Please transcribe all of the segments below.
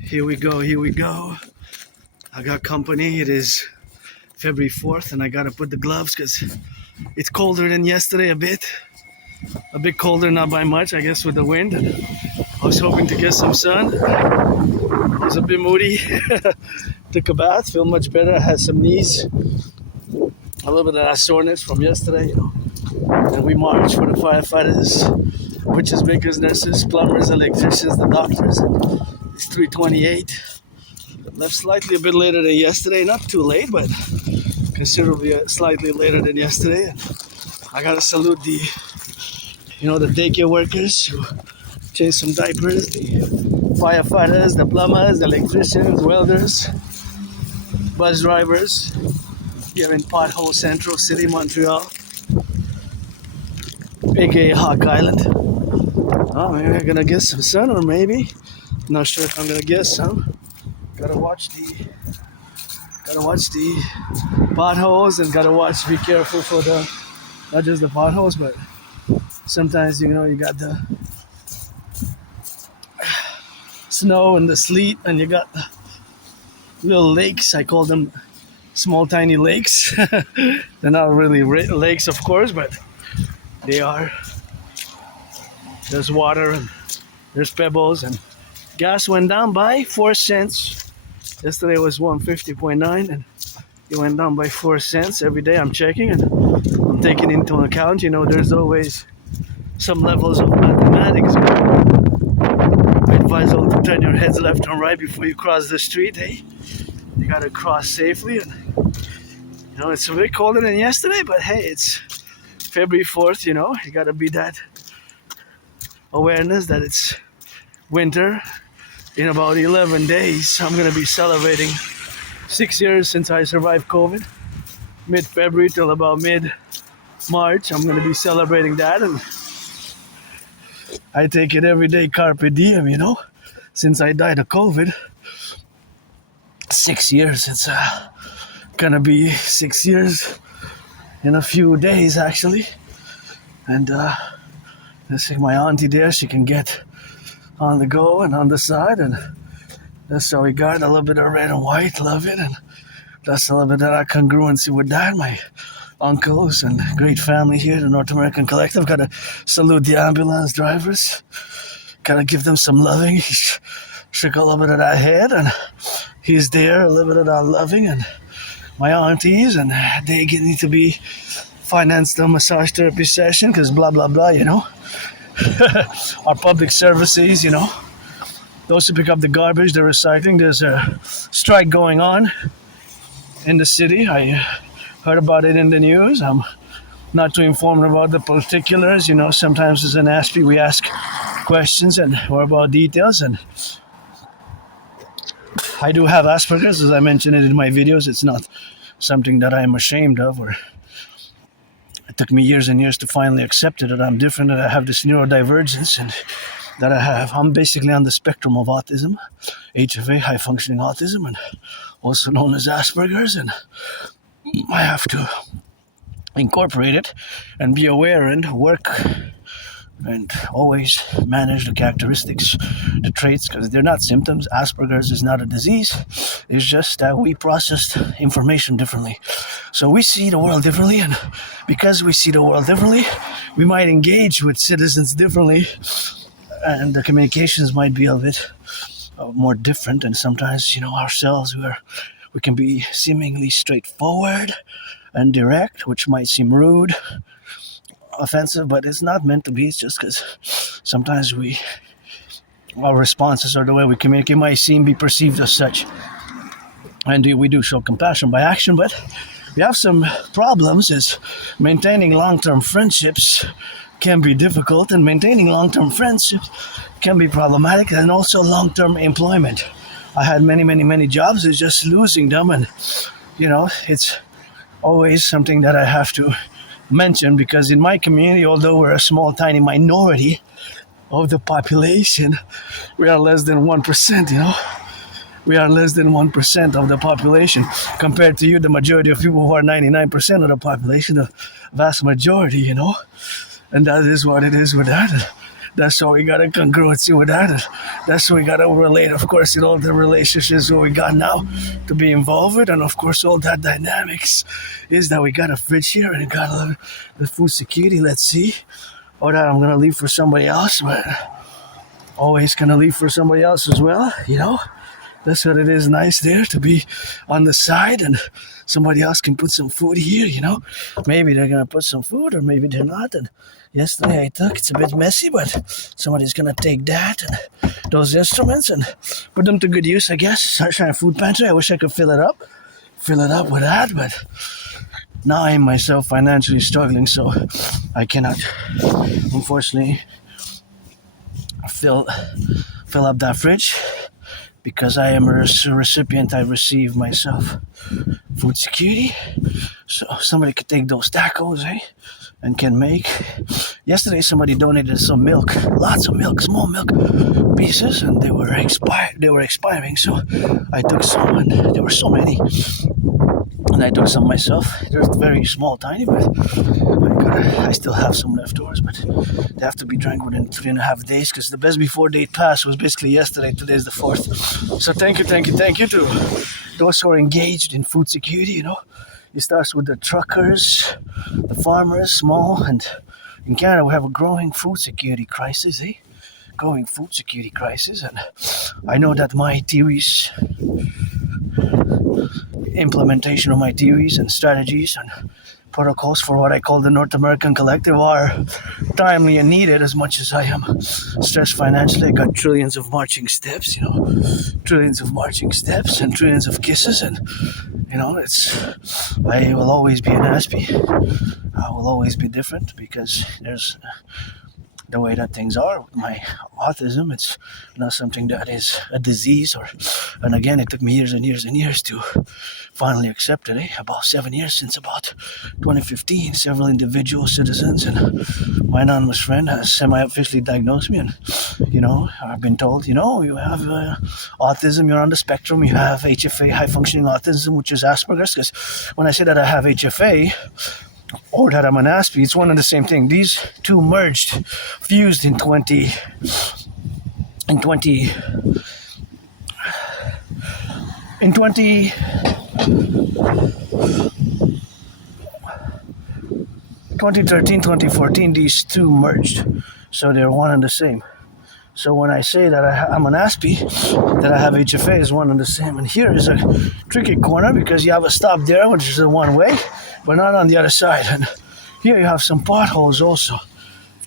Here we go, here we go. I got company. It is February 4th and I gotta put the gloves because it's colder than yesterday a bit. A bit colder, not by much, I guess, with the wind. I was hoping to get some sun. I was a bit moody. Took a bath, feel much better. I had some knees, a little bit of that soreness from yesterday, And we marched for the firefighters, witches, bakers, nurses, plumbers, electricians, the doctors. It's 3:28. Left slightly a bit later than yesterday. Not too late, but considerably slightly later than yesterday. And I gotta salute the daycare workers who change some diapers, the firefighters, the plumbers, the electricians, welders, bus drivers here in Pothole Central City, Montreal, aka Hawk Island. Oh, maybe I'm gonna get some sun, or maybe not sure if I'm gonna get some. Gotta watch the potholes and be careful for not just the potholes, but sometimes you got the snow and the sleet, and you got the little lakes. I call them small tiny lakes. They're not really lakes, of course, but they are. There's water and there's pebbles, and gas went down by 4 cents. Yesterday was 150.9 and it went down by 4 cents. Every day I'm checking and I'm taking into account, there's always some levels of mathematics. I advise all to turn your heads left and right before you cross the street, eh? You gotta cross safely, and it's a bit colder than yesterday, but hey, it's February 4th, you gotta be that awareness that it's winter. In about 11 days, I'm gonna be celebrating 6 years since I survived COVID. Mid-February till about mid-March, I'm gonna be celebrating that, and I take it every day, carpe diem, since I died of COVID. 6 years, it's gonna be 6 years in a few days, actually. And let's see, my auntie there, she can get on the go and on the side, and that's how we got a little bit of red and white, love it, and that's a little bit of that congruency with that. My uncles and great family here, the North American Collective, gotta salute the ambulance drivers, gotta give them some loving. Shook a little bit of that head, and he's there, a little bit of that loving, and my aunties, and they need to be financed a massage therapy session, because blah, blah, blah, Our public services, those who pick up the garbage, the recycling. There's a strike going on in the city. I heard about it in the news. I'm not too informed about the particulars. Sometimes as an Aspiesque, we ask questions and more about details. And I do have Asperger's, as I mentioned it in my videos. It's not something that I'm ashamed of, or it took me years and years to finally accept it, that I'm different, that I have this neurodivergence, and that I'm basically on the spectrum of autism, HFA, high functioning autism, and also known as Asperger's, and I have to incorporate it and be aware and work and always manage the characteristics, the traits, because they're not symptoms. Asperger's is not a disease. It's just that we process information differently. So we see the world differently, and because we see the world differently, we might engage with citizens differently, and the communications might be a bit more different. And sometimes, ourselves, we can be seemingly straightforward and direct, which might seem rude, offensive, but it's not meant to be. It's just because sometimes our responses or the way we communicate might be perceived as such, and we do show compassion by action. But we have some problems. Is maintaining long-term friendships can be difficult, and maintaining long-term friendships can be problematic, and also long-term employment. I had many jobs. It's just losing them, and it's always something that I have to mention, because in my community, although we're a small tiny minority of the population, we are less than 1%. We are less than 1% of the population compared to you, the majority of people who are 99% of the population, the vast majority, and that is what it is with that. That's why we got a congruency with that. And that's why we got to relate, of course, in all the relationships what we got now to be involved with. And of course, all that dynamics is that we got a fridge here and we got the food security. Let's see. Or that I'm going to leave for somebody else, but always going to leave for somebody else as well, you know. That's what it is, nice there to be on the side and somebody else can put some food here, you know. Maybe they're going to put some food or maybe they're not. And yesterday I took, it's a bit messy, but somebody's going to take that and those instruments and put them to good use, I guess. Sunshine Food Pantry, I wish I could fill it up with that, but now I am myself financially struggling, so I cannot, unfortunately, fill up that fridge. Because I am a recipient, I receive myself food security. So somebody could take those tacos, and can make. Yesterday somebody donated some milk, lots of milk, small milk pieces, and they were expiring. So I took some, and there were so many. And I took some myself. They're very small, tiny, but I still have some leftovers. But they have to be drank within 3.5 days because the best before date pass was basically yesterday. Today's the 4th. So thank you to those who are engaged in food security. You know, it starts with the truckers, the farmers, small, and in Canada we have a growing food security crisis. Growing food security crisis, and I know that my theories. Implementation of my theories and strategies and protocols for what I call the North American Collective are timely and needed as much as I am stressed financially. I got trillions of marching steps, you know, trillions of marching steps and trillions of kisses, and you know, I will always be an Aspie. I will always be different because there's the way that things are with my autism. It's not something that is a disease, and again, it took me years and years and years to finally accept it. About 7 years since about 2015, several individual citizens and my anonymous friend has semi-officially diagnosed me, and you know, I've been told, you know, you have autism, you're on the spectrum, you have HFA, high functioning autism, which is Asperger's. Because when I say that I have HFA or that I'm an Aspie, it's one and the same thing. These two merged, fused in 2013, 2014, these two merged. So they're one and the same. So when I say that I'm an Aspie, that I have HFA is one and the same. And here is a tricky corner because you have a stop there, which is a one way, but not on the other side. And here you have some potholes also.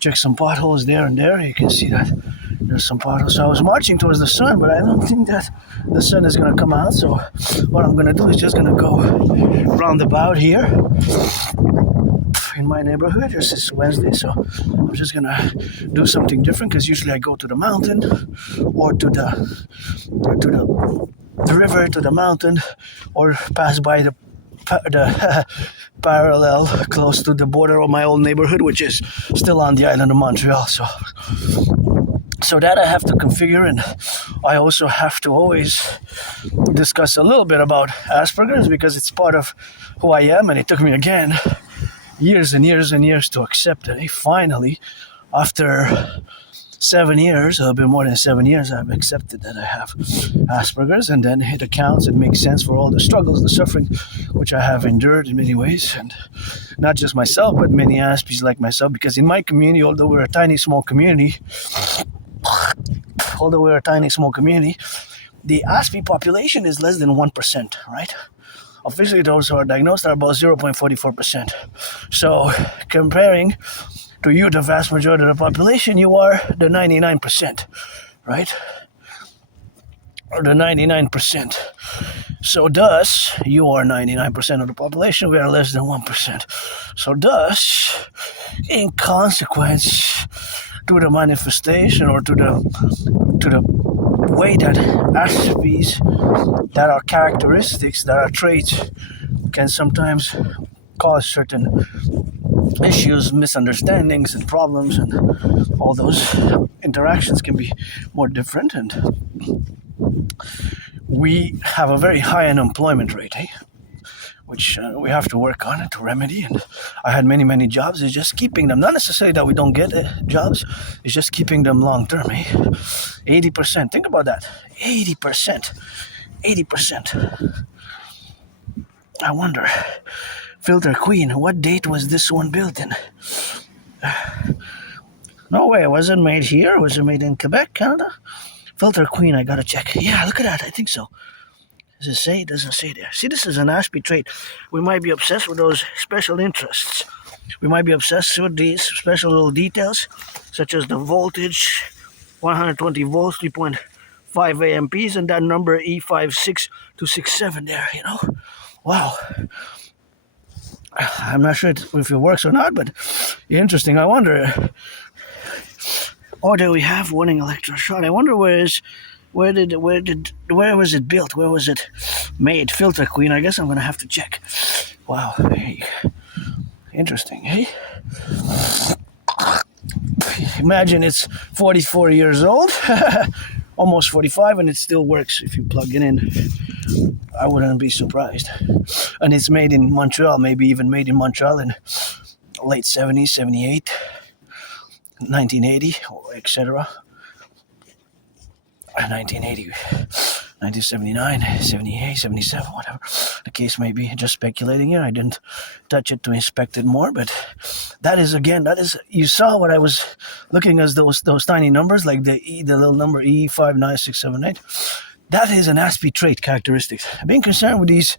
Check some potholes there and there. You can see that there's some potholes. So I was marching towards the sun, but I don't think that the sun is going to come out. So what I'm going to do is just going to go roundabout here in my neighborhood. This is Wednesday, so I'm just going to do something different because usually I go to the mountain or to the river, to the mountain, or pass by the parallel close to the border of my old neighborhood, which is still on the island of Montreal. So that I have to configure, and I also have to always discuss a little bit about Asperger's because it's part of who I am, and it took me again years and years and years to accept it. Finally, after 7 years, a little bit more than 7 years, I've accepted that I have Asperger's, and then it accounts and makes sense for all the struggles, the suffering, which I have endured in many ways, and not just myself, but many Aspies like myself, because in my community, although we're a tiny, small community, the Aspie population is less than 1%, right? Officially, those who are diagnosed are about 0.44%. So, comparing to you, the vast majority of the population, you are the 99%, right? Or the 99%. So thus, you are 99% of the population, we are less than 1%. So thus, in consequence, to the manifestation or to the way that Aspies, that are characteristics, that are traits, can sometimes cause certain issues, misunderstandings, and problems, and all those interactions can be more different. And we have a very high unemployment rate. which we have to work on to remedy. And I had many jobs. It's just keeping them, not necessarily that we don't get jobs, it's just keeping them long term. 80%, think about that. 80%. I wonder, Filter Queen, what date was this one built in? No way, was it made here? Was it made in Quebec, Canada? Filter Queen, I gotta check. Yeah, look at that, I think so. Does it say? It doesn't say there. See, this is an Aspiesque trait. We might be obsessed with those special interests. We might be obsessed with these special little details, such as the voltage, 120 volts, 3.5 amps, and that number E56267 there, you know? Wow. I'm not sure if it works or not, but interesting. I wonder. Or do we have winning electroshot? I wonder where was it built? Where was it made? Filter Queen. I guess I'm gonna have to check. Wow. Hey. Interesting, hey? Imagine it's 44 years old, almost 45, and it still works if you plug it in. I wouldn't be surprised. And it's made in Montreal, maybe even made in Montreal in late 70s, 78, 1980, etc. 1980, 1979, 78, 77, whatever the case may be. Just speculating here. I didn't touch it to inspect it more, but that is, you saw what I was looking as those tiny numbers, like the little number E59678. That is an Aspiesque trait characteristic. Being concerned with these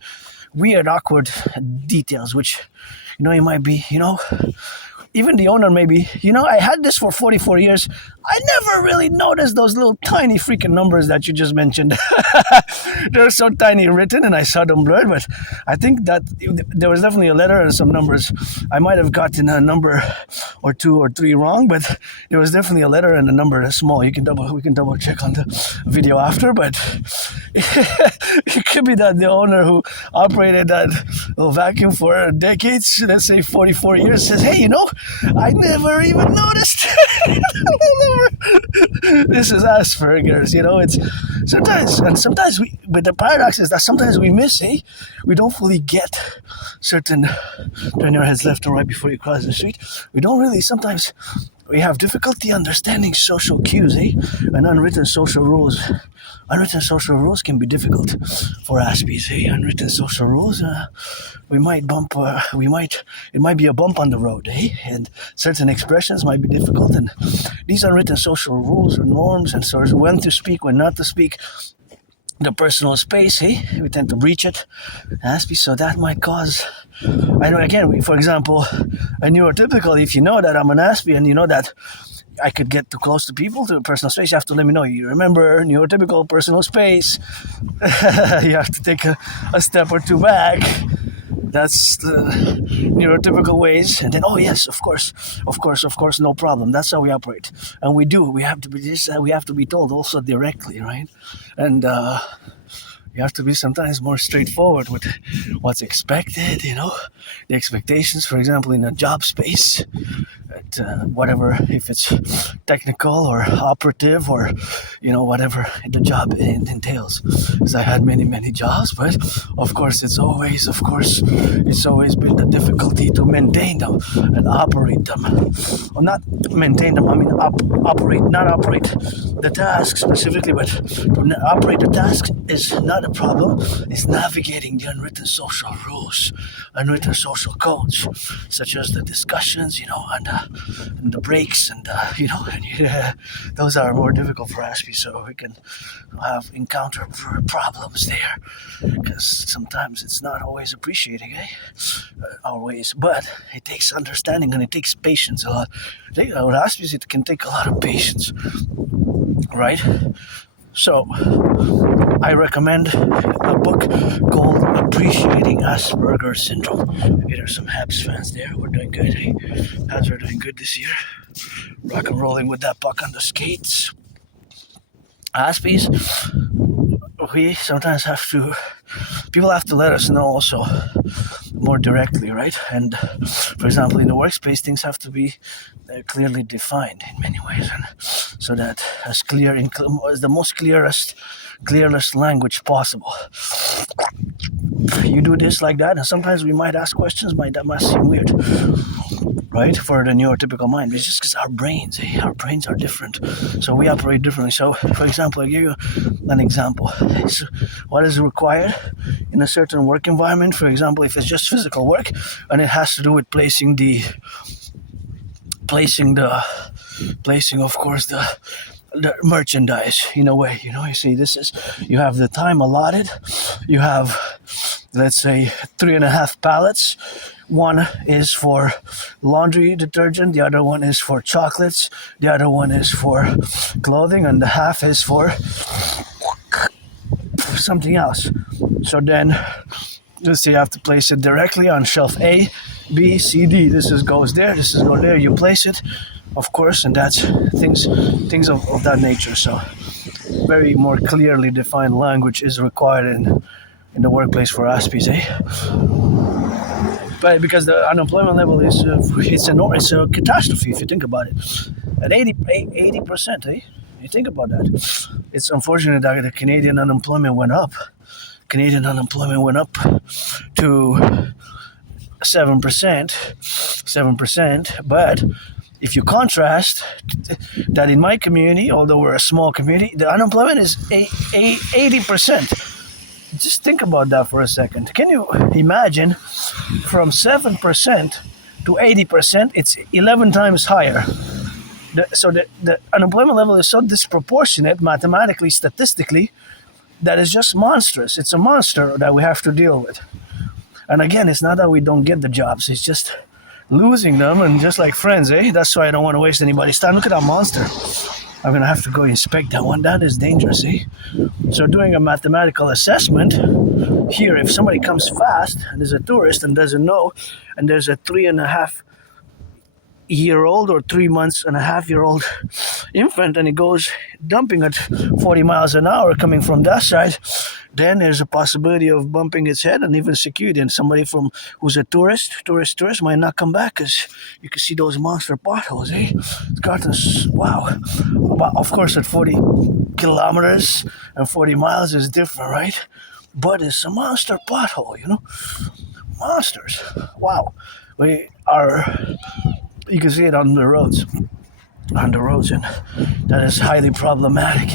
weird, awkward details, which, you might be, even the owner maybe, I had this for 44 years. I never really noticed those little tiny freaking numbers that you just mentioned. They're so tiny written and I saw them blurred, but I think that there was definitely a letter and some numbers. I might have gotten a number or 2 or 3 wrong, but there was definitely a letter and a number that's small. We can double check on the video after, but it could be that the owner who operated that little vacuum for decades, let's say 44 years, says, hey, I never even noticed. This is Asperger's, it's sometimes but the paradox is that sometimes we miss, we don't fully get certain, turn your heads left or right before you cross the street. We don't really, sometimes we have difficulty understanding social cues, and unwritten social rules. Unwritten social rules can be difficult for Aspies, Unwritten social rules, it might be a bump on the road, and certain expressions might be difficult, and these unwritten social rules or norms and sort of when to speak, when not to speak, the personal space, we tend to breach it, Aspies, so that might cause, for example, a neurotypical, if you know that I'm an Aspie and you know that I could get too close to people, to personal space, you have to let me know. You remember, neurotypical personal space. You have to take a step or 2 back. That's the neurotypical ways. And then, oh yes, of course, no problem. That's how we operate. And we do. We have to be told also directly, right? And you have to be sometimes more straightforward with what's expected, the expectations, for example, in a job space, whatever, if it's technical or operative or, whatever the job entails. Because I had many jobs, but of course it's always been the difficulty to maintain them and operate them. Well, not maintain them, I mean not operate the task specifically, but to operate the task is not a problem. It's navigating the unwritten social rules, unwritten social codes, such as the discussions, and the breaks, and those are more difficult for Aspies, so we can encounter problems there, because sometimes it's not always appreciating, always, but it takes understanding and it takes patience a lot. With Aspies, it can take a lot of patience, right? So, I recommend a book called Appreciating Asperger's Syndrome. There's some Habs fans there. We're doing good. Habs are doing good this year. Rock and rolling with that puck on the skates. Aspies, we sometimes people have to let us know also more directly, right? And for example, in the workspace, things have to be clearly defined in many ways, and so that as the most clearest language possible. you do this like that, and sometimes we might ask questions that might seem weird, right? For the neurotypical mind, it's just because our brains are different, so we operate differently. So, for example, I give you an example. So what is required in a certain work environment? For example, if it's just physical work, and it has to do with placing, of course, the merchandise in a way. You see, you have the time allotted. You have, let's say, 3.5 pallets. One is for laundry detergent, the other one is for chocolates, the other one is for clothing, and the half is for something else. So then, just you have to place it directly on shelf A, B, C, D. This goes there, this goes there. You place it, of course, and that's things of that nature. So very more clearly defined language is required in the workplace for Aspiesque. But because the unemployment level is it's a catastrophe if you think about it. At 80%, you think about that. It's unfortunate that the Canadian unemployment went up. Canadian unemployment went up to 7%. But if you contrast that in my community, although we're a small community, the unemployment is 80%. Just think about that for a second. Can you imagine from 7% to 80%, it's 11 times higher. So the unemployment level is so disproportionate mathematically, statistically, that is just monstrous. It's a monster that we have to deal with. And again, it's not that we don't get the jobs, it's just losing them, and just like friends, that's why I don't want to waste anybody's time. Look at that monster. I'm going to have to go inspect that one. That is dangerous, So doing a mathematical assessment here, if somebody comes fast and is a tourist and doesn't know, and there's a 3.5-year-old or 3 months and a half-year-old infant, and it goes dumping at 40 miles an hour coming from that side, then there's a possibility of bumping its head and even security. And somebody who's a tourist might not come back because you can see those monster potholes, It's wow. But of course, at 40 kilometers and 40 miles is different, right? But it's a monster pothole, Monsters. Wow. You can see it on the roads, and that is highly problematic,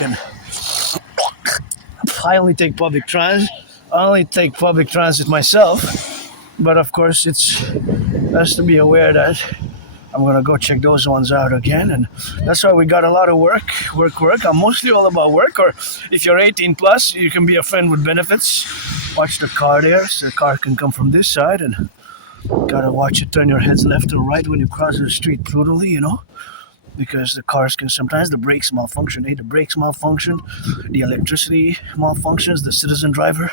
and I only take public transit myself, but of course it's has to be aware that I'm gonna go check those ones out again, and that's why we got a lot of work. I'm mostly all about work, or if you're 18 plus, you can be a friend with benefits. Watch the car there, so the car can come from this side, and gotta watch it turn your heads left or right when you cross the street brutally, because the cars can sometimes, the brakes malfunction, the brakes malfunction, the electricity malfunctions, the citizen driver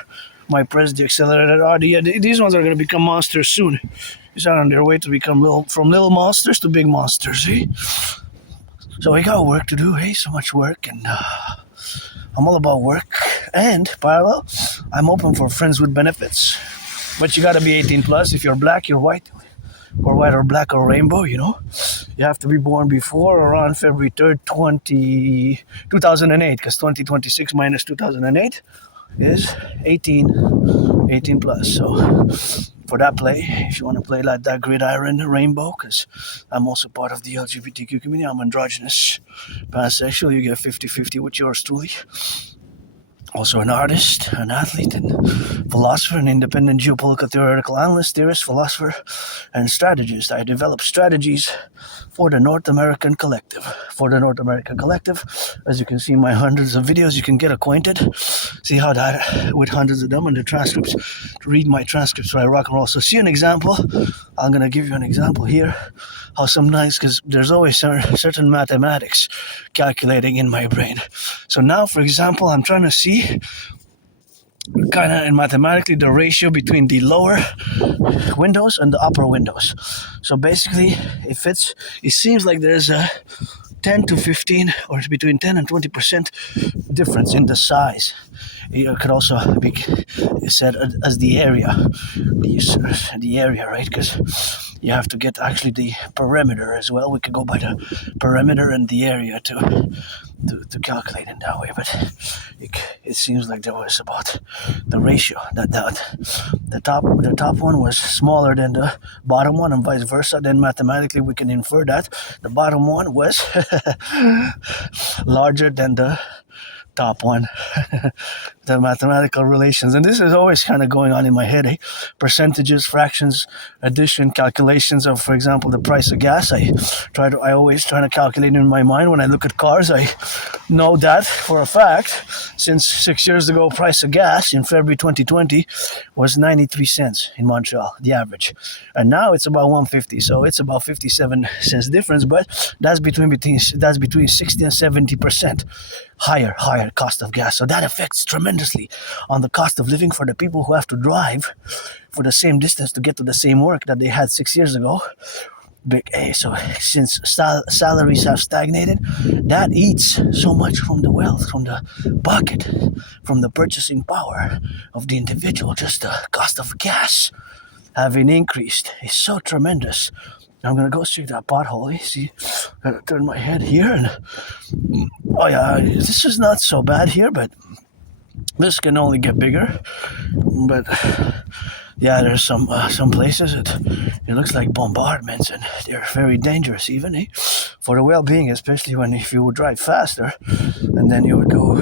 might press the accelerator. These ones are going to become monsters soon. These are on their way to become from little monsters to big monsters, So we got work to do, so much work, and I'm all about work. And parallel, I'm open for friends with benefits. But you gotta be 18 plus. If you're black, you're white or black or rainbow, You have to be born before or around February 3rd, 2008, because 2026 minus 2008 is 18 plus. So for that play, if you want to play like that gridiron rainbow, because I'm also part of the LGBTQ community, I'm androgynous, pansexual, you get 50-50 with yours truly. Also an artist, an athlete, and philosopher, an independent geopolitical theoretical analyst, theorist, philosopher, and strategist. I develop strategies for the North American Collective. As you can see in my hundreds of videos, you can get acquainted. See how that, with hundreds of them, and the transcripts, to read my transcripts where I rock and roll. So see an example. I'm going to give you an example here. How sometimes, because there's always certain mathematics calculating in my brain. So now, for example, I'm trying to see kind of mathematically the ratio between the lower windows and the upper windows. So basically, it seems like there's a 10 to 15 or between 10 and 20% difference in the size. It could also be said as the area, the area, right? Because you have to get actually the perimeter as well. We could go by the perimeter and the area to calculate in that way, but it seems like there was about the ratio that the top one was smaller than the bottom one and vice versa. Then mathematically we can infer that the bottom one was larger than the top one. The mathematical relations, and this is always kind of going on in my head, percentages, fractions, addition, calculations of, for example, the price of gas. I always try to calculate in my mind when I look at cars. I know that for a fact, since 6 years ago, price of gas in February 2020 was 93 cents in Montreal, the average, and now it's about 150, so it's about 57 cents difference, but that's between 60 and 70% higher cost of gas. So that affects tremendously on the cost of living for the people who have to drive for the same distance to get to the same work that they had 6 years ago. So since salaries have stagnated, that eats so much from the wealth, from the bucket, from the purchasing power of the individual. Just the cost of gas having increased is so tremendous. I'm gonna go through that pothole. You see, I'm gonna turn my head here, and oh yeah, this is not so bad here, but this can only get bigger. But yeah, there's some places it looks like bombardments, and they're very dangerous even for the well-being, especially if you would drive faster, and then you would go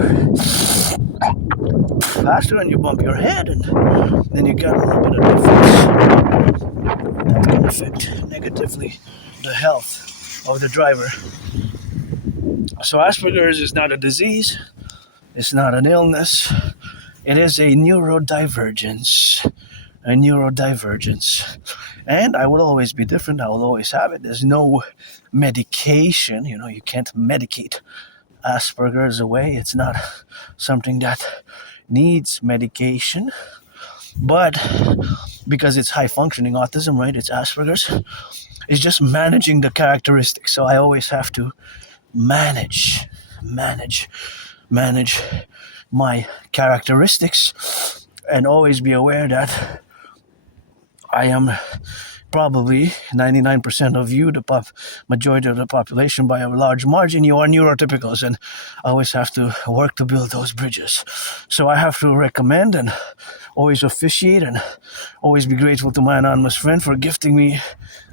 faster and you bump your head, and then you got a little bit of difference that can affect negatively the health of the driver. So Asperger's is not a disease, it's not an illness, it is a neurodivergence. And I will always be different, I will always have it. There's no medication, you can't medicate Asperger's away. It's not something that needs medication, but because it's high functioning autism, right? It's Asperger's. It's just managing the characteristics. So I always have to manage my characteristics and always be aware that I am probably 99% of you, the majority of the population, by a large margin, you are neurotypicals, and I always have to work to build those bridges. So I have to recommend and always officiate and always be grateful to my anonymous friend for gifting me,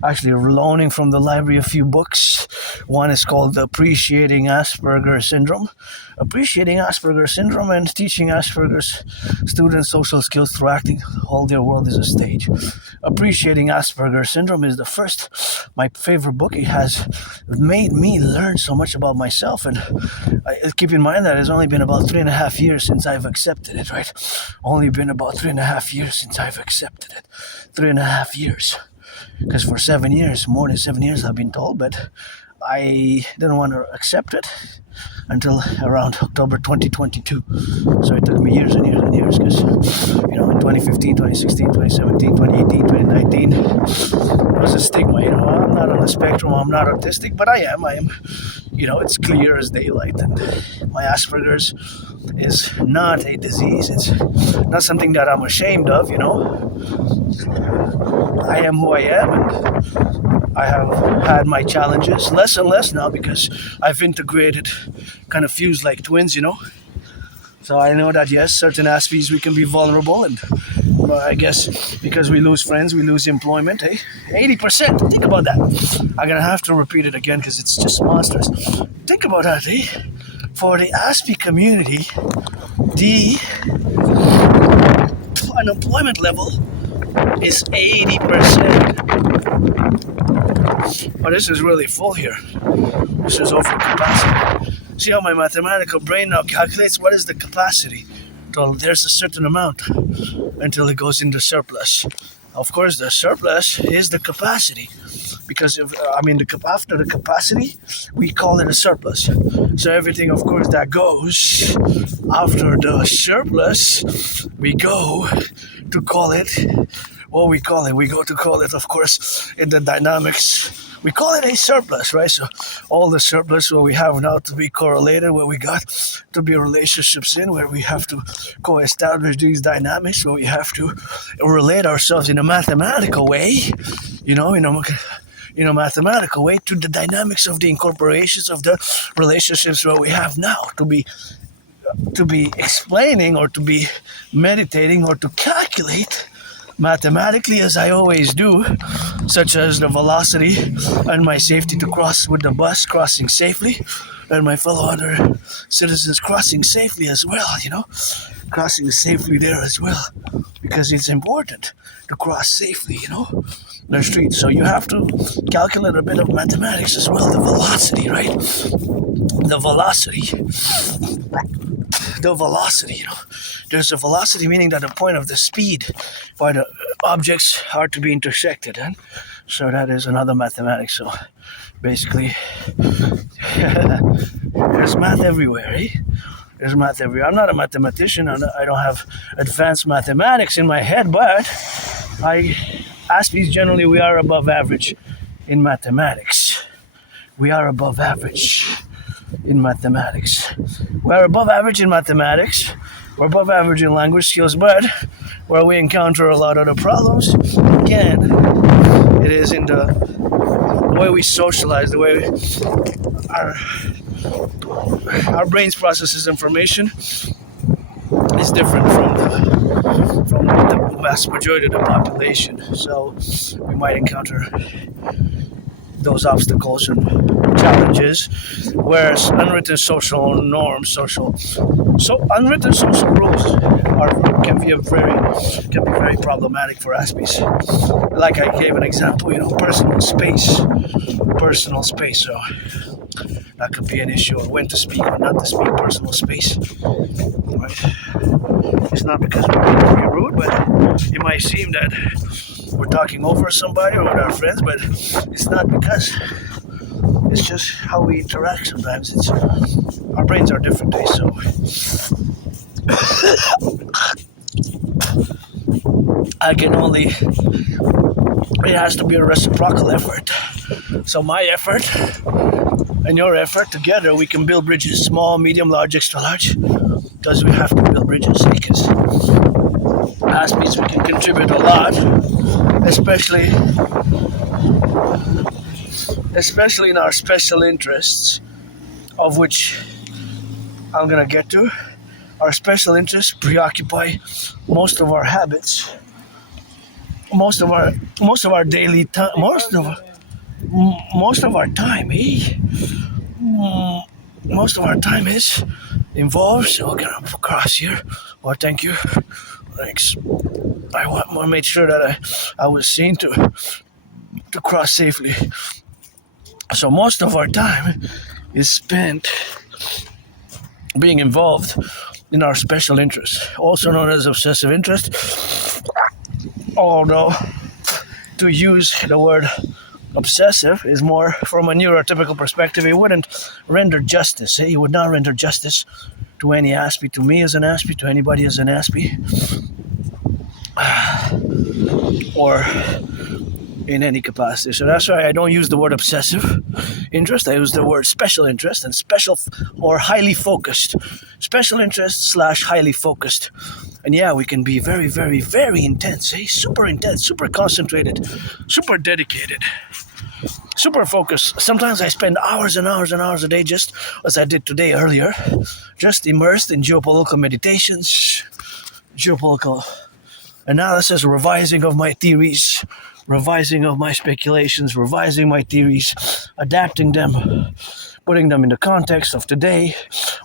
actually loaning from the library a few books. One is called Appreciating Asperger's Syndrome. Appreciating Asperger's Syndrome and Teaching Asperger's Students Social Skills Through Acting. All their world is a stage. Appreciating Asperger's Syndrome is my favorite book. It has made me learn so much about myself, and keep in mind that it's only been about 3.5 years since I've accepted it, right? Only been about 3.5 years since I've accepted it. 3.5 years. Because for 7 years, more than 7 years I've been told, but I didn't want to accept it until around October 2022. So it took me years and years and years, because in 2015, 2016, 2017, 2018, 2019, there was a stigma. I'm not on the spectrum, I'm not autistic, but I am. It's clear as daylight, and my Asperger's is not a disease. It's not something that I'm ashamed of. I am who I am, and I have had my challenges, less and less now, because I've integrated, kind of fused like twins, So I know that, yes, certain aspects we can be vulnerable, and I guess because we lose friends, we lose employment, 80%, think about that. I'm going to have to repeat it again because it's just monstrous. Think about that, For the Aspiesque community, the unemployment level is 80%. Oh, this is really full here. This is over capacity. See how my mathematical brain now calculates what is the capacity. So there's a certain amount until it goes into surplus. Of course, the surplus is the capacity, because after the capacity, we call it a surplus. So everything, of course, that goes after the surplus, we go to call it what we call it. We go to call it, of course, in the dynamics we call it a surplus, right? So all the surplus what we have now to be correlated, what we got to be relationships in, where we have to co-establish these dynamics, where we have to relate ourselves in a mathematical way, in a mathematical way to the dynamics of the incorporations of the relationships what we have now, to be explaining or to be meditating or to calculate mathematically, as I always do, such as the velocity and my safety to cross with the bus crossing safely, and my fellow other citizens crossing safely as well, crossing safely there as well, because it's important to cross safely, the street. So you have to calculate a bit of mathematics as well, the velocity, right? The velocity, there's a velocity, meaning that the point of the speed where the objects are to be intersected, and so that is another mathematics. So basically there's math everywhere, eh? There's math everywhere. I'm not a mathematician, I don't have advanced mathematics in my head, but Aspies generally we are above average in mathematics. We are above average in mathematics. We're above average in mathematics. We're above average in language skills, but where we encounter a lot of the problems, again, it is in the way we socialize, the way our brains processes information is different from the vast majority of the population. So we might encounter those obstacles and challenges, whereas unwritten social norms, unwritten social rules can be very problematic for Aspies. Like I gave an example, personal space. So that could be an issue, or when to speak or not to speak. Personal space. Right? It's not because we're being very rude, but it might seem that we're talking over somebody or with our friends, but it's not, because it's just how we interact sometimes. Our brains are different, so it has to be a reciprocal effort. So my effort and your effort together, we can build bridges, small, medium, large, extra large, because we have to build bridges, because Aspies we can contribute a lot, especially in our special interests, of which I'm gonna get to. Our special interests preoccupy most of our habits, most of our daily time, most of our time, most of our time is involved. So I'm gonna cross here. Well, thank you. Thanks. I want to make sure that I was seen to cross safely. So most of our time is spent being involved in our special interest, also known as obsessive interest. Although to use the word obsessive is more from a neurotypical perspective, it wouldn't render justice. It would not render justice to any Aspie, to me as an Aspie, to anybody as an Aspie, or in any capacity. So that's why I don't use the word obsessive interest. I use the word special interest, and special or highly focused. Special interest / highly focused. And yeah, we can be very, very, very intense, super intense, super concentrated, super dedicated, super focused. Sometimes I spend hours and hours and hours a day, just as I did today earlier, just immersed in geopolitical meditations, geopolitical analysis, revising of my theories, revising of my speculations, revising my theories, adapting them, putting them in the context of today,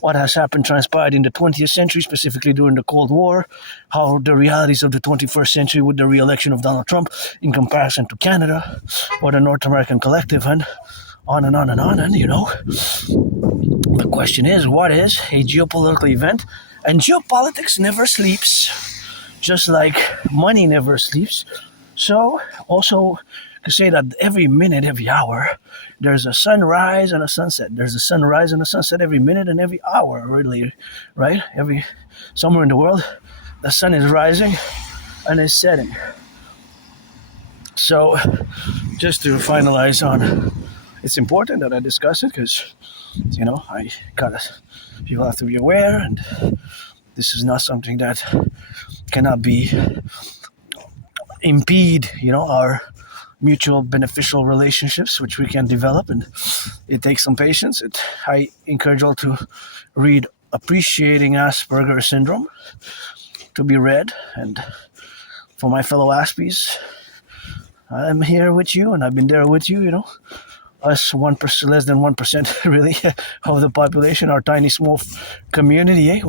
what has transpired in the 20th century, specifically during the Cold War, how the realities of the 21st century with the re-election of Donald Trump in comparison to Canada or the North American Collective, and on and on and on. And, the question is, what is a geopolitical event? And geopolitics never sleeps, just like money never sleeps. So, also, to say that every minute, every hour, there's a sunrise and a sunset. There's a sunrise and a sunset every minute and every hour, really, right? Somewhere in the world, the sun is rising and is setting. So, just to finalize on, it's important that I discuss it because, I gotta, people have to be aware, and this is not something that cannot be impede, our mutual beneficial relationships, which we can develop, and it takes some patience. I encourage all to read Appreciating Asperger's Syndrome to be read, and for my fellow Aspies, I'm here with you, and I've been there with you, us 1%, less than 1% really of the population, our tiny small community,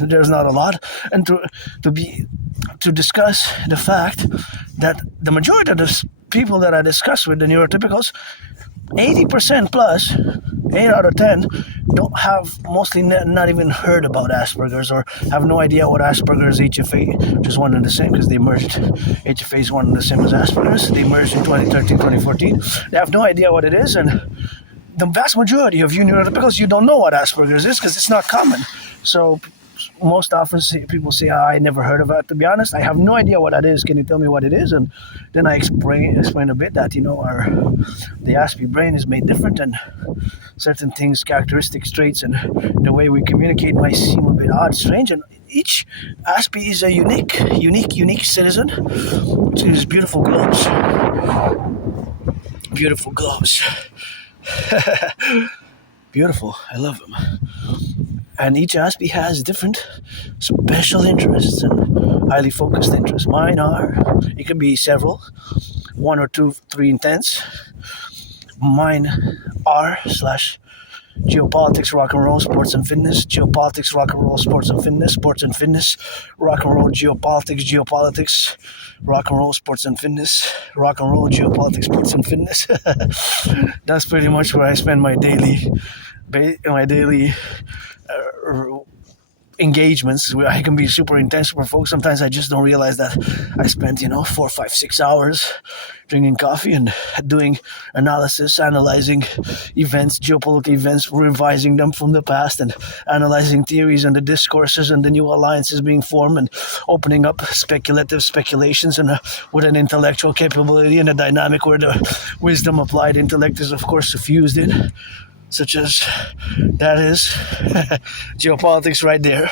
there's not a lot, and to discuss the fact that the majority of the people that I discuss with, the neurotypicals, 80% plus, 8 out of 10, don't have, mostly not even heard about Asperger's, or have no idea what Asperger's, HFA, which is one and the same because they merged. HFA is one and the same as Asperger's. They merged in 2013, 2014. They have no idea what it is, and the vast majority of you neurotypicals, you don't know what Asperger's is because it's not common. So most often people say, I never heard of it. To be honest, I have no idea what that is. Can you tell me what it is? And then I explain a bit that, the Aspie brain is made different, and certain things, characteristics, traits, and the way we communicate might seem a bit odd, strange. And each Aspie is a unique citizen to these beautiful globes. Beautiful globes. Beautiful. I love them. And each Aspie has different special interests and highly focused interests. Mine it could be several, 1 or 2, 3 intense. Mine are / geopolitics, rock and roll, sports and fitness, geopolitics, rock and roll, sports and fitness, rock and roll, geopolitics, rock and roll, sports and fitness, rock and roll, geopolitics, sports and fitness. That's pretty much where I spend my daily engagements. I can be super intense with folks. Sometimes I just don't realize that I spent 4, 5, 6 hours drinking coffee and doing analysis, analyzing events, geopolitical events, revising them from the past, and analyzing theories and the discourses and the new alliances being formed, and opening up speculative speculations, and with an intellectual capability and a dynamic where the wisdom applied intellect is of course suffused in, such as that is geopolitics right there.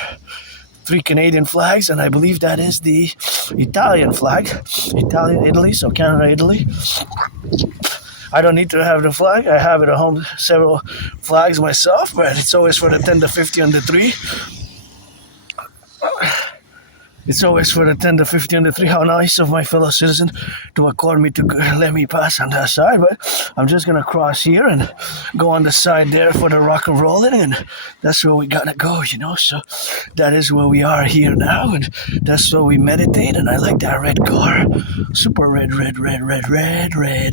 3 Canadian flags, and I believe that is the Italian flag. Italy, so Canada, Italy. I don't need to have the flag. I have it at home, several flags myself, but it's always for the 10 to 50 on the 3. It's always for the 10 to 50 on the 3. How nice of my fellow citizen to accord me to let me pass on that side. But I'm just going to cross here and go on the side there for the rock and rolling. And that's where we got to go, So that is where we are here now. And that's where we meditate. And I like that red car. Super red.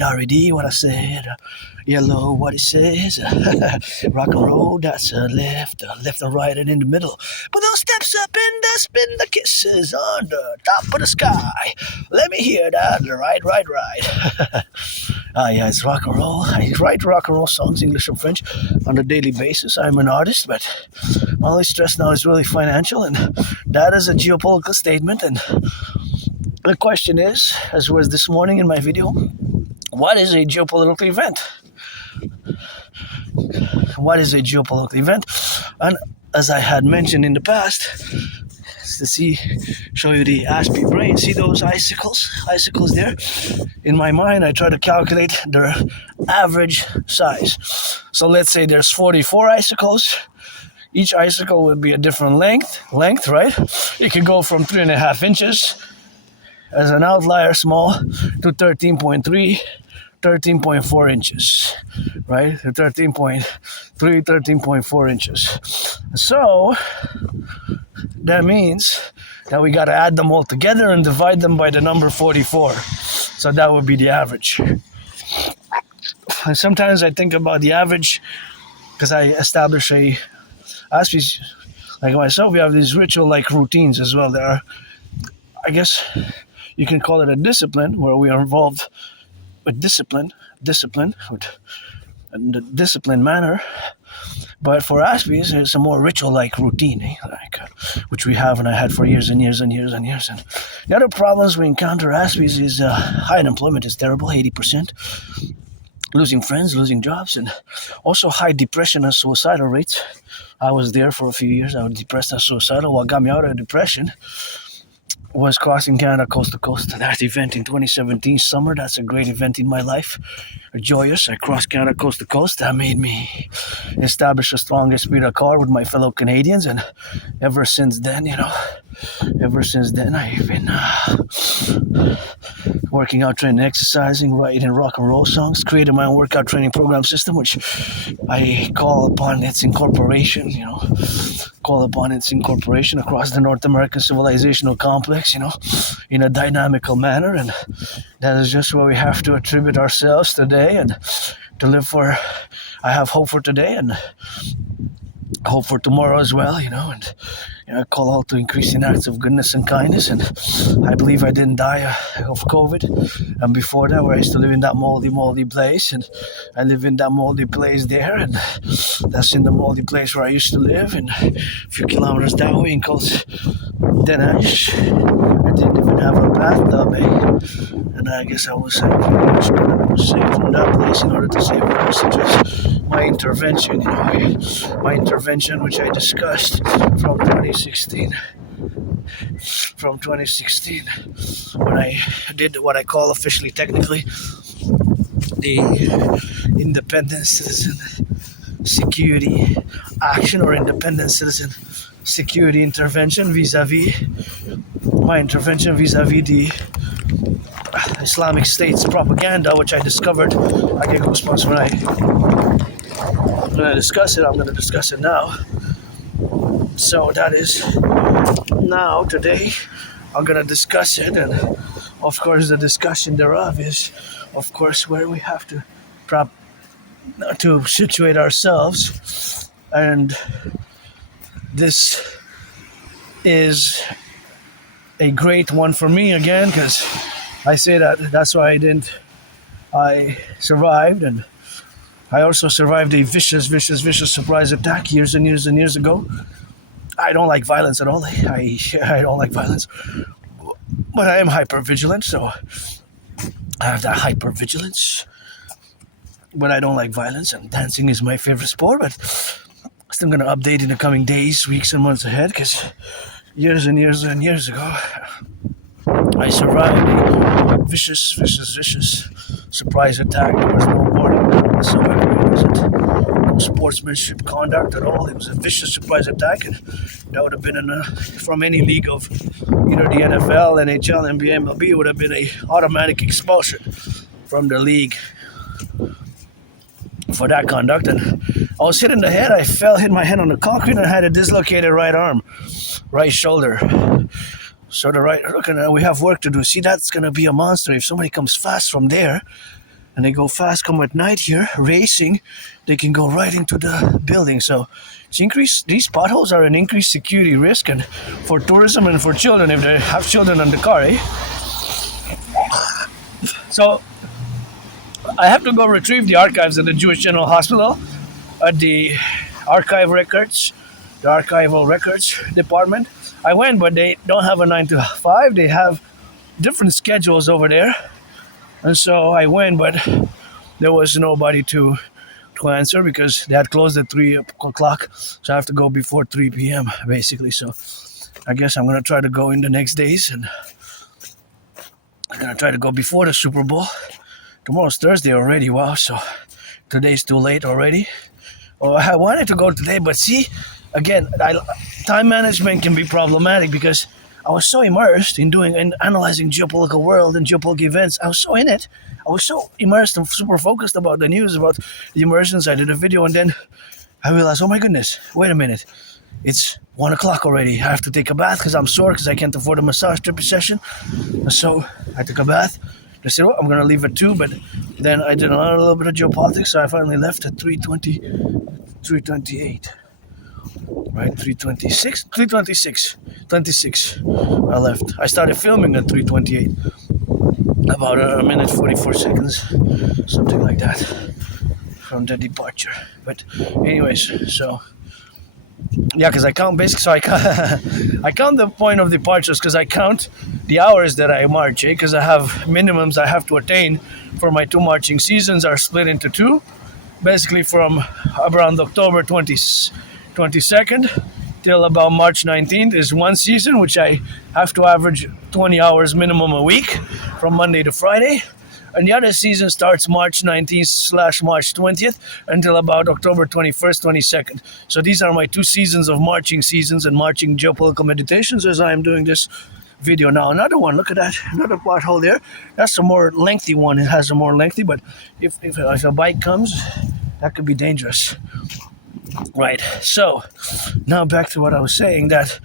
R-E-D, what I said. Yellow, what it says. Rock and roll, that's a left and right and in the middle. Put those steps up in the spin, the kisses on the top of the sky. Let me hear that. Right. Yeah, it's rock and roll. I write rock and roll songs, English and French, on a daily basis. I'm an artist, but my only stress now is really financial, and that is a geopolitical statement. And the question is, as was this morning in my video, what is a geopolitical event? What is a geopolitical event? And as I had mentioned in the past, show you the Aspie brain. See those icicles there? In my mind, I try to calculate their average size. So let's say there's 44 icicles. Each icicle would be a different length, right? It can go from 3.5 inches as an outlier small to 13.3, 13.4 inches, right? 13.3, 13.4 inches. So that means that we got to add them all together and divide them by the number 44. So that would be the average. And sometimes I think about the average because I establish Aspies, like myself, we have these ritual-like routines as well. There are, I guess you can call it a discipline, where we are involved with discipline, with in the disciplined manner. But for Aspies, it's a more ritual-like routine. Like which we have and I had for years and years and years and years. And the other problems we encounter Aspies is high unemployment is terrible, 80%. Losing friends, losing jobs, and also high depression and suicidal rates. I was there for a few years. I was depressed and suicidal. What got me out of depression was crossing Canada coast to coast. That event in 2017 summer, that's a great event in my life. Joyous. I crossed Canada coast to coast. That made me establish a strong esprit de corps with my fellow Canadians, and ever since then, I've been working out, training, exercising, writing rock and roll songs, creating my own workout training program system, which I call upon its incorporation, across the North American civilizational complex, in a dynamical manner. And that is just where we have to attribute ourselves today and to live for. I have hope for today and hope for tomorrow as well, and I call out to increasing acts of goodness and kindness. And I believe I didn't die of COVID. And before that, where I used to live in that moldy place, and I live in that moldy place there, and that's in the moldy place where I used to live, and a few kilometers that way, and called N.A.C.W.P. I didn't even have a bathtub, and I guess I was saved from that place in order to save others, such as my intervention, which I discussed from 2016. When I did what I call officially, technically, the independent citizen security action or independent citizen security intervention vis-a-vis my intervention vis-a-vis the Islamic State's propaganda, which I discovered. I get goosebumps when I discuss it. I'm going to discuss it now. So that is now, today, I'm going to discuss it. And of course, the discussion thereof is, of course, where we have to situate ourselves. And this is a great one for me again, because I say that's why I survived, and I also survived a vicious surprise attack years and years and years ago. I don't like violence at all. I don't like violence, but I am hyper-vigilant, so I have that hyper-vigilance. But I don't like violence, and dancing is my favorite sport, but still going to update in the coming days, weeks, and months ahead, because years and years and years ago, I survived a vicious surprise attack. There was no warning whatsoever. It wasn't no sportsmanship conduct at all. It was a vicious surprise attack, and that would have been from any league of either the NFL, NHL, NBA, MLB. It would have been a automatic expulsion from the league for that conduct. And I was hit in the head. I hit my head on the concrete, and I had a dislocated right arm, right shoulder. So we have work to do. See, that's going to be a monster. If somebody comes fast from there, and they go fast, come at night here, racing, they can go right into the building. So these potholes are an increased security risk, and for tourism and for children, if they have children in the car, So I have to go retrieve the archives at the Jewish General Hospital at the archival records department. I went, but they don't have a 9 to 5. They have different schedules over there. And so I went, but there was nobody to answer because they had closed at 3 o'clock. So I have to go before 3 p.m. basically. So I guess I'm going to try to go in the next days, and I'm going to try to go before the Super Bowl. Tomorrow's Thursday already. Wow. So today's too late already. Oh, I wanted to go today, but see, again, time management can be problematic because I was so immersed in analyzing geopolitical world and geopolitical events. I was so in it. I was so immersed and super focused about the news, about the immersions. I did a video, and then I realized, oh my goodness, wait a minute. It's 1 o'clock already. I have to take a bath because I'm sore because I can't afford a massage therapy session. So I took a bath. They said, well, I'm going to leave at 2, but then I did a little bit of geopolitics, so I finally left at 3:28. Right, 3:26. I left. I started filming at 3:28. About a minute 44 seconds, something like that, from the departure. But anyways, so Yeah, because I count basically. So I count, I count the point of departures because I count the hours that I march. Because I have minimums I have to attain for my 2 marching seasons are split into 2. Basically, from around October 22nd till about March 19th is 1 season, which I have to average 20 hours minimum a week from Monday to Friday. And the other season starts March 19th / March 20th until about October 21st, 22nd. So these are my 2 seasons of marching seasons and marching geopolitical meditations as I am doing this video now. Another one, look at that, another pothole there. That's a more lengthy one. It has a more lengthy, but if a bike comes, that could be dangerous. Right, so now back to what I was saying, that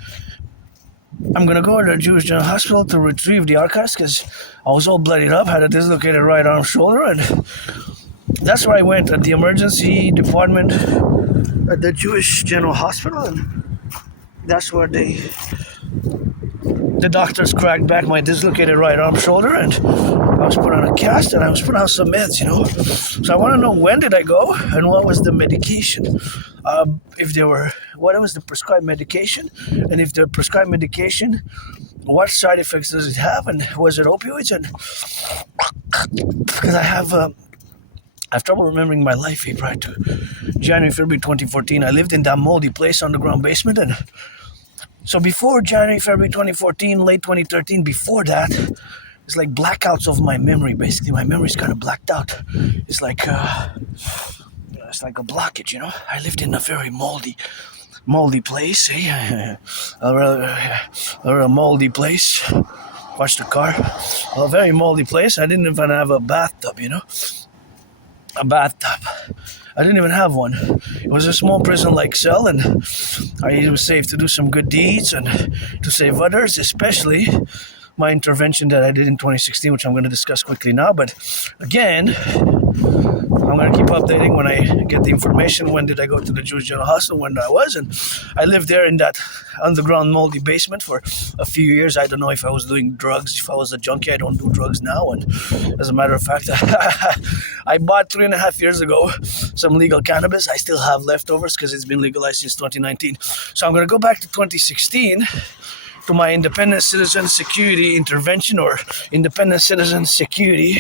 I'm going to go to the Jewish General Hospital to retrieve the archives because I was all bloodied up, had a dislocated right arm shoulder, and that's where I went at the emergency department at the Jewish General Hospital, and that's where the doctors cracked back my dislocated right arm shoulder, and I was put on a cast and I was put on some meds, So I want to know, when did I go and what was the medication? If there were, what was the prescribed medication? And if the prescribed medication, what side effects does it have? And was it opioids? And because I have trouble remembering my life prior to January, February 2014. I lived in that moldy place, underground basement, and so before January, February 2014, late 2013, before that, it's like blackouts of my memory. Basically, my memory's kind of blacked out. It's like a blockage, I lived in a very moldy place. A real moldy place. Watch the car. A very moldy place. I didn't even have a bathtub, A bathtub. I didn't even have one. It was a small prison-like cell, and I was saved to do some good deeds and to save others, especially my intervention that I did in 2016, which I'm going to discuss quickly now. But again, I'm going to keep updating when I get the information. When did I go to the Jewish General Hospital? When I was, and I lived there in that underground moldy basement for a few years. I don't know if I was doing drugs, if I was a junkie. I don't do drugs now, and as a matter of fact, I bought 3.5 years ago some legal cannabis. I still have leftovers because it's been legalized since 2019. So I'm going to go back to 2016 to my independent citizen security intervention, or independent citizen security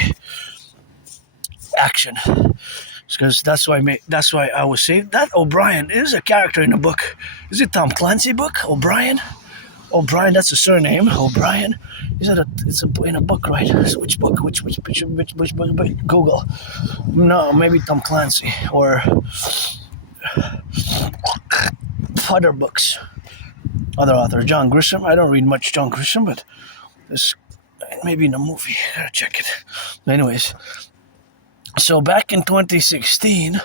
action, because that's why I was saved. That O'Brien is a character in a book. Is it Tom Clancy book? O'Brien, that's a surname. O'Brien. Is it it's in a book, right? So which book? Which book? Google. No, maybe Tom Clancy or other books. Other author, John Grisham. I don't read much John Grisham, but this maybe in a movie. I gotta check it. Anyways, so back in 2016,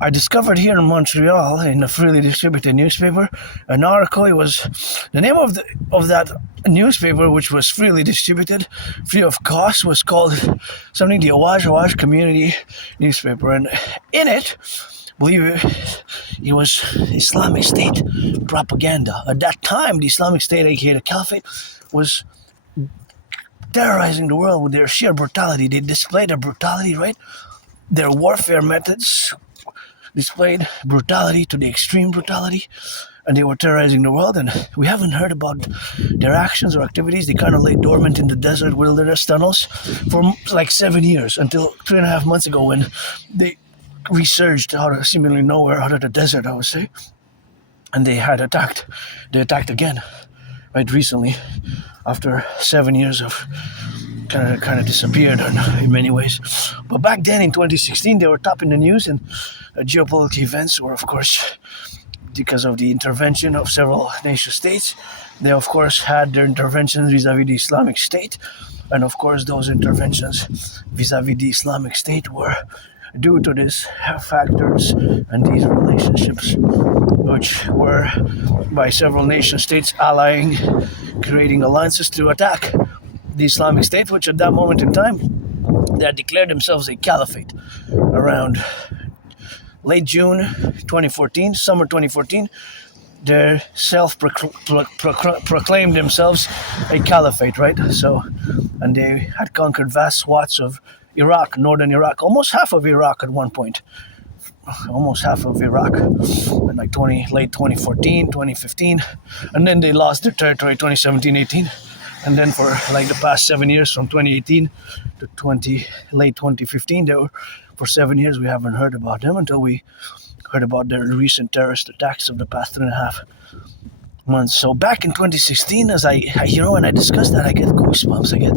I discovered here in Montreal, in a freely distributed newspaper, an article. It was the name of that newspaper, which was freely distributed, free of cost, was called something, the Awaj Community Newspaper, and in it, believe it was Islamic State propaganda. At that time, the Islamic State, aka the Caliphate, was terrorizing the world with their sheer brutality. They displayed their brutality, right? Their warfare methods displayed brutality to the extreme brutality, and they were terrorizing the world, and we haven't heard about their actions or activities. They kind of lay dormant in the desert wilderness tunnels for like 7 years, until 3.5 months ago when they resurged out of seemingly nowhere, out of the desert, I would say, and they attacked again, right, recently, after 7 years of kind of disappeared in many ways. But back then in 2016, they were top in the news, and geopolitical events were, of course, because of the intervention of several nation states. They, of course, had their interventions vis-a-vis the Islamic State, and of course those interventions vis-a-vis the Islamic State were due to these factors and these relationships, which were by several nation states allying, creating alliances to attack the Islamic State, which at that moment in time, they had declared themselves a caliphate around late June 2014, summer 2014. They self-proclaimed themselves a caliphate, right? So, and they had conquered vast swaths of Iraq, northern Iraq, almost half of Iraq at one point. almost half of Iraq in like late 2014, 2015, and then they lost their territory 2017, 18, and then for like the past 7 years, from 2018 to late 2015, they were, for 7 years we haven't heard about them until we heard about their recent terrorist attacks of the past 3.5 months. So back in 2016, as I when I discuss that, I get goosebumps. I get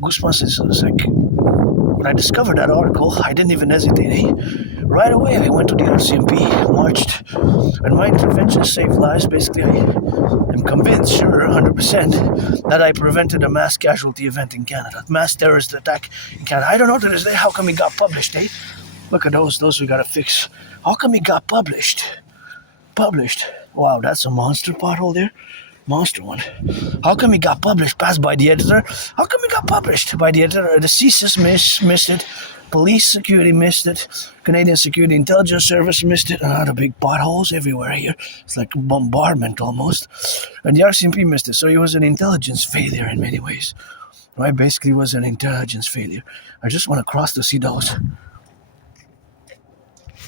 goosebumps. It's like when I discovered that article, I didn't even hesitate. Right away, I went to the RCMP, marched, and my intervention saved lives. Basically, I am convinced, sure, 100%, that I prevented a mass casualty event in Canada, mass terrorist attack in Canada. I don't know to this day how come it got published, eh? Look at those we gotta fix. How come it got published? Wow, that's a monster pothole there. Monster one. How come it got published? Passed by the editor. How come it got published by the editor? The CSIS missed it. Police security missed it. Canadian Security Intelligence Service missed it. The big potholes everywhere here. It's like a bombardment almost. And the RCMP missed it. So it was an intelligence failure in many ways. Right? Basically, it was an intelligence failure. I just want to cross to see those.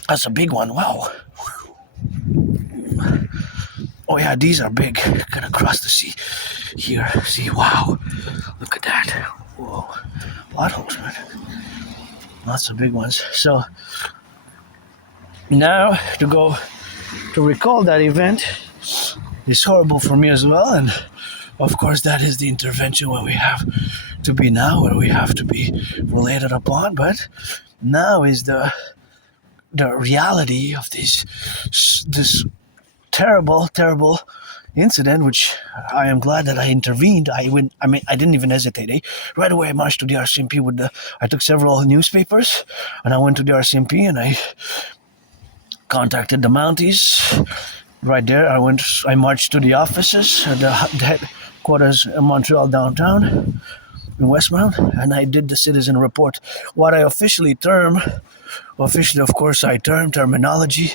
That's a big one. Wow. Oh yeah, these are big. Gonna cross the sea here. See, wow. Look at that. Whoa. Potholes, man. Lots of big ones. So now to recall that event is horrible for me as well. And of course that is the intervention where we have to be now, where we have to be related upon. But now is the reality of this terrible incident, which I am glad that I intervened. I didn't even hesitate. Right away, I marched to the RCMP I took several newspapers, and I went to the RCMP and I contacted the Mounties. Right there, I marched to the offices, the headquarters in Montreal downtown in Westmount, and I did the citizen report. What I officially of course, I term terminology,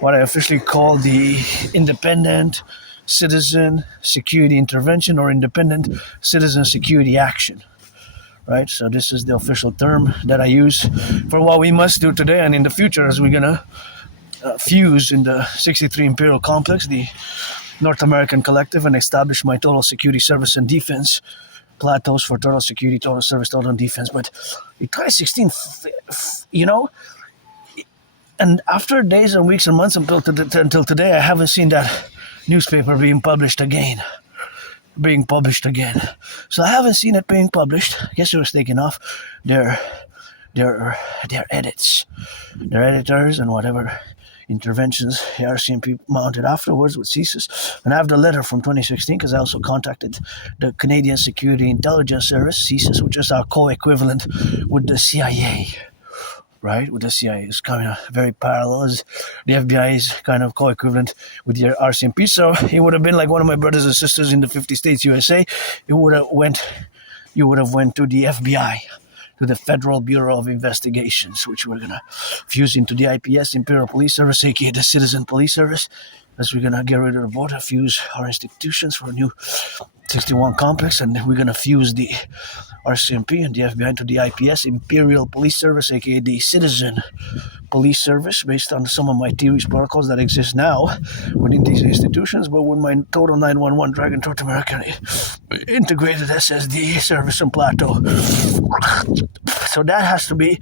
what I officially call the independent citizen security intervention or independent citizen security action. Right? So this is the official term that I use for what we must do today and in the future as we're going to fuse in the 63 Imperial Complex, the North American Collective, and establish my total security service and defense plateaus for total security, total service, total defense. But in 2016, and after days and weeks and months until today, I haven't seen that newspaper being published again. So I haven't seen it being published. I guess it was taken off their edits, their editors, and whatever interventions the RCMP mounted afterwards with CSIS. And I have the letter from 2016 because I also contacted the Canadian Security Intelligence Service, CSIS, which is our co-equivalent with the CIA. Right, with the CIA, it's kind of very parallel. As the FBI is kind of co-equivalent with the RCMP, so it would have been like one of my brothers and sisters in the 50 states USA. You would have went to the FBI, to the Federal Bureau of Investigations, which we're gonna fuse into the IPS, Imperial Police Service, aka the Citizen Police Service, as we're gonna get rid of the border, fuse our institutions for a new 61 complex, and we're gonna fuse the RCMP and the FBI into the IPS, Imperial Police Service, aka the Citizen Police Service, based on some of my theories, protocols that exist now within these institutions, but with my total 911 Dragon North American integrated SSD service and plateau. So that has to be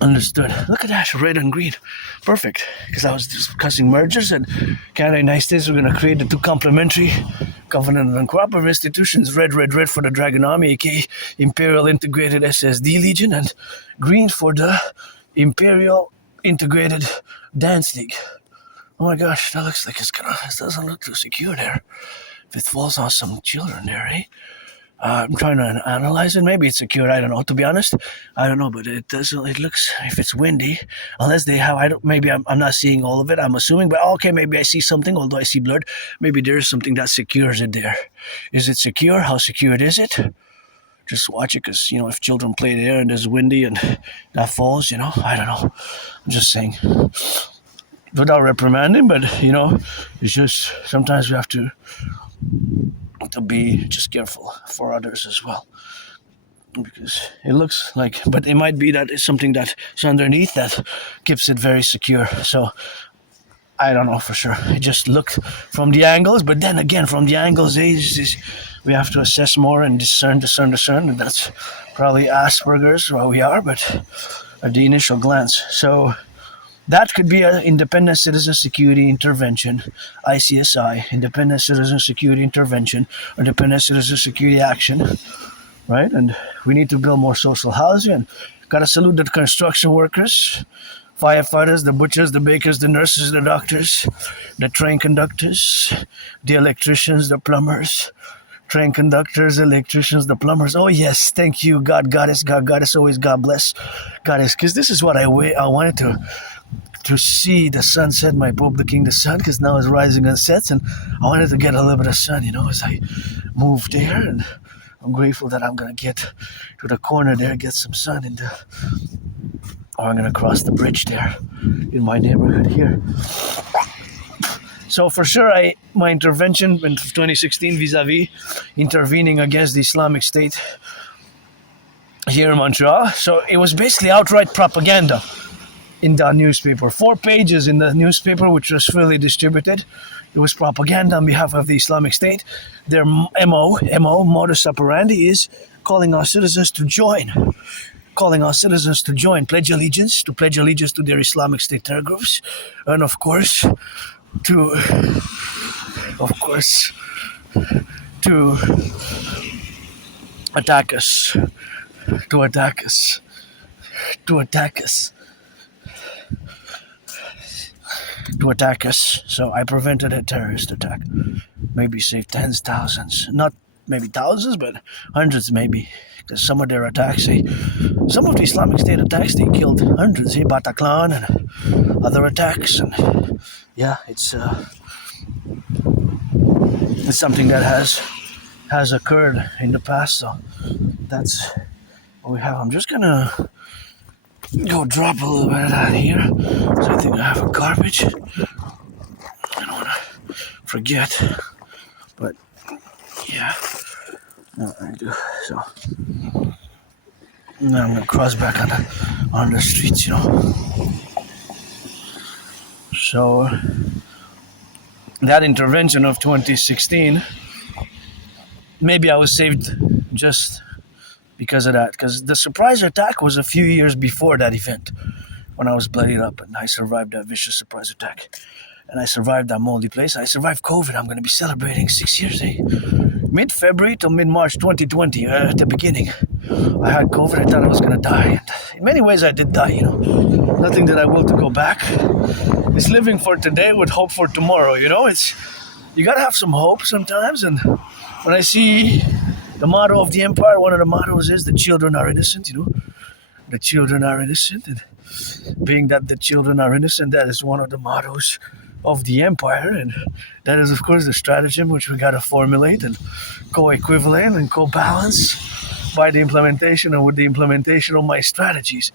understood. Look at that, red and green. Perfect. Because I was discussing mergers, and Canada and United States were going to create the two complementary covenant and cooperative institutions. Red for the Dragon Army, aka Imperial Integrated SSD Legion, and green for the Imperial Integrated Dance League. Oh my gosh, that looks like it doesn't look too secure there. If it falls on some children there, eh? I'm trying to analyze it. Maybe it's secure. I don't know. To be honest, I don't know. But it doesn't. It looks, if it's windy, unless they have. I don't. Maybe I'm not seeing all of it. I'm assuming. But okay, maybe I see something. Although I see blurred. Maybe there is something that secures it there. Is it secure? How secured is it? Just watch it, because if children play there and it's windy and that falls, I don't know. I'm just saying, without reprimanding, but it's just sometimes we have to be just careful for others as well. because it looks like, but it might be that it's something that is underneath that keeps it very secure. So I don't know for sure. I just looked from the angles, but then again, from the angles, we have to assess more and discern, and that's probably Asperger's where we are, but at the initial glance. So that could be an independent citizen security intervention, ICSI, independent citizen security intervention, or independent citizen security action, right? And we need to build more social housing. And gotta salute the construction workers, firefighters, the butchers, the bakers, the nurses, the doctors, the train conductors, the electricians, the plumbers, train conductors, electricians, the plumbers. Oh yes, thank you, God, Goddess, God, Goddess, always God bless, Goddess, because this is what I wanted to see the sunset, my Publiking the sun, because now it's rising and sets, and I wanted to get a little bit of sun, as I move there, and I'm grateful that I'm gonna get to the corner there, get some sun or I'm gonna cross the bridge there in my neighborhood here. So for sure, my intervention in 2016 vis-a-vis intervening against the Islamic State here in Montreal. So it was basically outright propaganda in the newspaper. 4 pages in the newspaper, which was freely distributed. It was propaganda on behalf of the Islamic State. Their modus operandi, is calling our citizens to join. Pledge allegiance to their Islamic State terror groups, and of course, to attack us. So I prevented a terrorist attack. Maybe saved tens, thousands, not maybe thousands, but hundreds maybe. Because some of their attacks, some of the Islamic State attacks, they killed hundreds. Bataclan and other attacks, and yeah, it's something that has occurred in the past. So that's what we have. I'm just gonna go drop a little bit of that here. So I think I have a garbage. I don't want to forget, but yeah, no, I do. So now I'm gonna cross back on the streets, So that intervention of 2016, maybe I was saved just because of that. Because the surprise attack was a few years before that event, when I was bloodied up, and I survived that vicious surprise attack. And I survived that moldy place. I survived COVID. I'm going to be celebrating 6 years, mid-February to mid-March 2020, at the beginning. I had COVID. I thought I was going to die. And in many ways, I did die, Nothing that I will to go back. It's living for today with hope for tomorrow, It's, you got to have some hope sometimes. And when I see the motto of the empire, one of the mottos is the children are innocent, The children are innocent. And being that the children are innocent, that is one of the mottos of the empire, and that is of course the stratagem which we got to formulate and co-equivalent and co-balance by the implementation, and with the implementation of my strategies.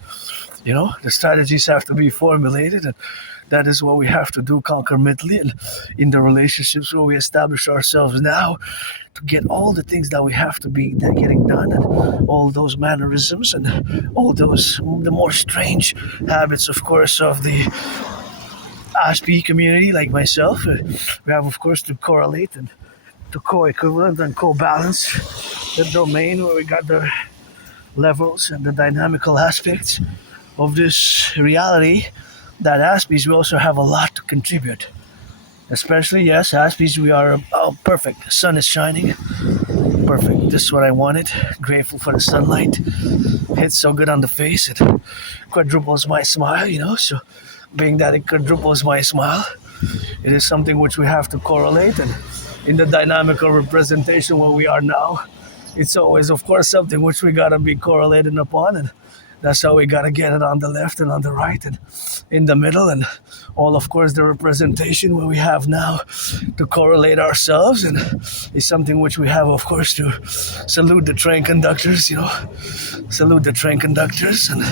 The strategies have to be formulated, and that is what we have to do concomitantly, and in the relationships where we establish ourselves now, to get all the things that we have to be getting done, and all those mannerisms and all those the more strange habits, of course, of the Aspiesque community like myself. We have, of course, to correlate and to co-equivalent and co-balance the domain where we got the levels and the dynamical aspects of this reality. That Aspiesque, we also have a lot to contribute. Especially, yes, Aspiesque, we are perfect. The sun is shining. Perfect. This is what I wanted. Grateful for the sunlight. Hits so good on the face. It quadruples my smile, So being that it quadruples my smile, it is something which we have to correlate. And in the dynamical representation where we are now, it's always, of course, something which we got to be correlated upon. And that's how we got to get it on the left and on the right and in the middle, and all, of course, the representation where we have now to correlate ourselves, and is something which we have, of course, to salute the train conductors, salute the train conductors, and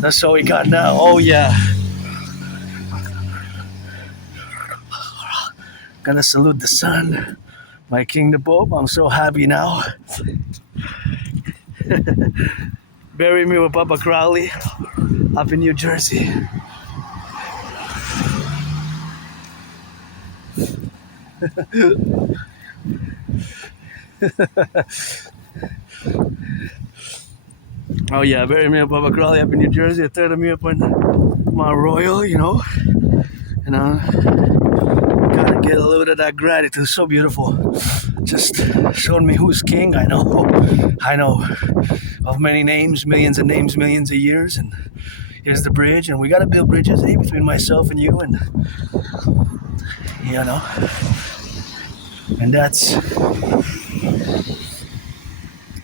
that's all we got now. Oh yeah, gonna salute the sun, my King the Pope. I'm so happy now. Bury me with Papa Crowley up in New Jersey. Oh yeah, bury me with Papa Crowley up in New Jersey. A third of me up on Mount Royal, you know. And gotta get a little bit of that gratitude. So beautiful. Just showed me who's king. I know of many names, millions of names, millions of years. And here's the bridge. And we gotta build bridges, between myself and you. And you know, and that's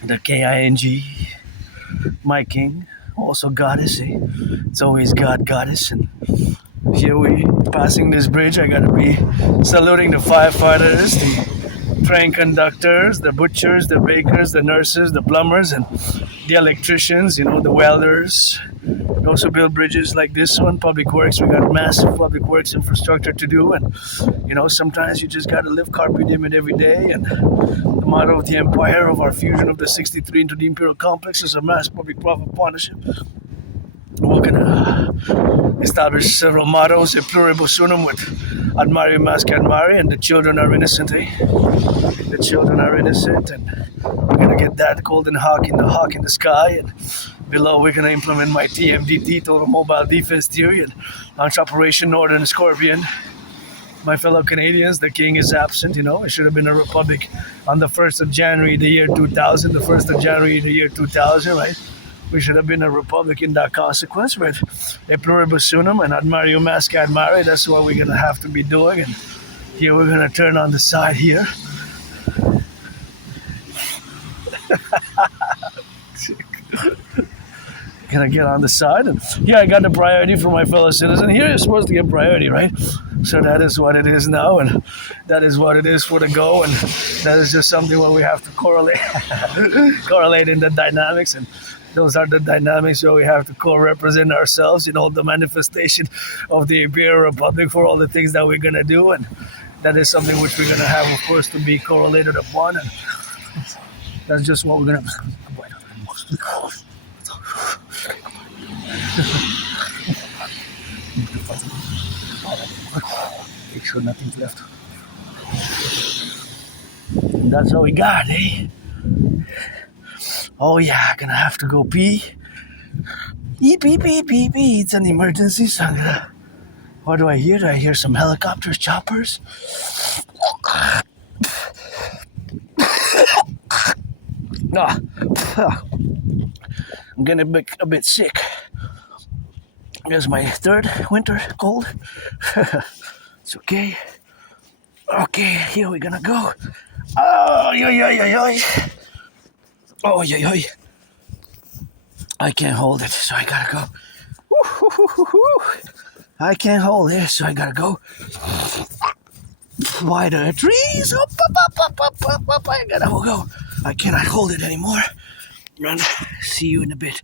the King, my king, also goddess. It's always God, goddess. And here we passing this bridge. I gotta be saluting the firefighters, the train conductors, the butchers, the bakers, the nurses, the plumbers, and the electricians, you know, the welders. We also build bridges like this one, public works. We got massive public works infrastructure to do, and you know, sometimes you just gotta live carpe diem it every day. And the motto of the empire of our fusion of the 63 into the Imperial complex is a mass public-private partnership. We're gonna establish several mottos, a pluribus unum with admarium masque admare, and the children are innocent, The children are innocent, and we're gonna get that golden hawk in the sky, and below we're gonna implement my TMDT, Total Mobile Defense Theory, and launch Operation Northern Scorpion. My fellow Canadians, the king is absent, you know. It should have been a republic on the 1st of January, the year 2000, the 1st of January, the year 2000, right? We should have been a republic in that consequence, with a pluribus unum and admarium masque admare. That's what we're gonna have to be doing. And here we're gonna turn on the side here. Gonna get on the side, and yeah, I got the priority for my fellow citizen. Here you're supposed to get priority, right? So that is what it is now, and that is what it is for the go, and that is just something where we have to correlate in the dynamics, and those are the dynamics where we have to co-represent ourselves, you know, the manifestation of the Imperial Republic for all the things that we're gonna do, and that is something which we're gonna have, of course, to be correlated upon, and that's just what we're gonna. Make sure nothing's left. And that's all we got, Oh yeah, gonna have to go pee. Beep, beep, beep, beep, beep. It's an emergency, so I'm gonna... What do I hear? Do I hear some helicopters, choppers? I'm getting a bit sick. There's my third winter cold. It's okay. Okay, here we're gonna go. Oh, yo. Oh, yo. I can't hold it, so I gotta go. I can't hold it, so I gotta go. Why the trees? Up, I gotta go. I cannot hold it anymore. Run. See you in a bit.